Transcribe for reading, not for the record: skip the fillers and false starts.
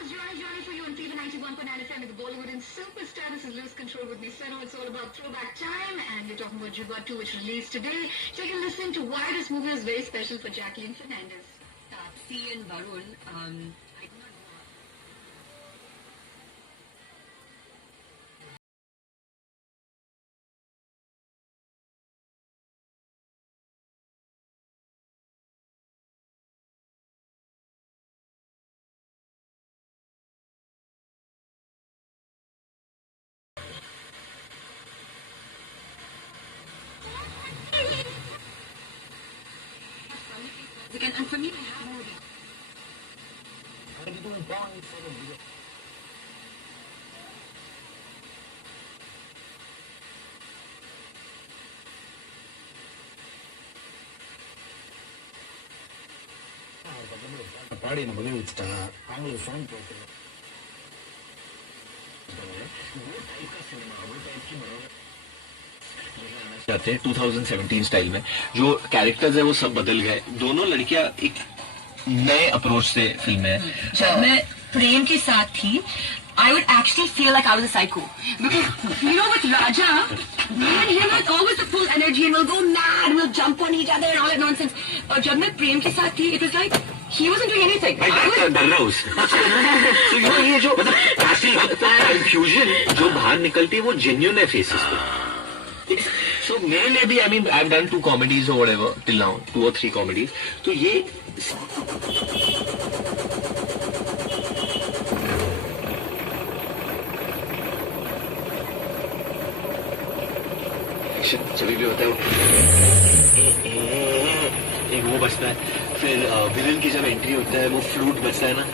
was Johnny for you on TV 91.9 FM with the Bollywood and Superstar. This is Lose Control with me, Sano. It's all about throwback time, and we're talking about Jugaad 2, which released today. Take a listen to why this movie is very special for Jacqueline Fernandez. Taapsee and Varun, I do not again, and for me, I have more. பாடி நம்ம விட்டுட்டா அவங்களுக்கு phone போட்டு 2017 style में जो characters है वो सब बदल गए. दोनों लड़कियां एक नए अप्रोच से फिल्म है. जब मैं प्रेम के साथ थी, I would actually feel like I was a psycho. Because, you know, with Raja, me and him had always the full energy and we'll go mad, we'll jump on each other and all that nonsense. और जब मैं प्रेम के साथ थी, it was like, he wasn't doing anything. डर रहा उससे. So you know ये जो मतलब confusion जो बाहर निकलती है वो genuine है faces पे. So मेरे लिए भी I mean I've done 2 comedies or whatever till now, 2 or 3 comedies. तो ये जब भी होता है एक वो बजता है, फिर विलन की जब एंट्री होता है वो फ्लूट बजता है ना,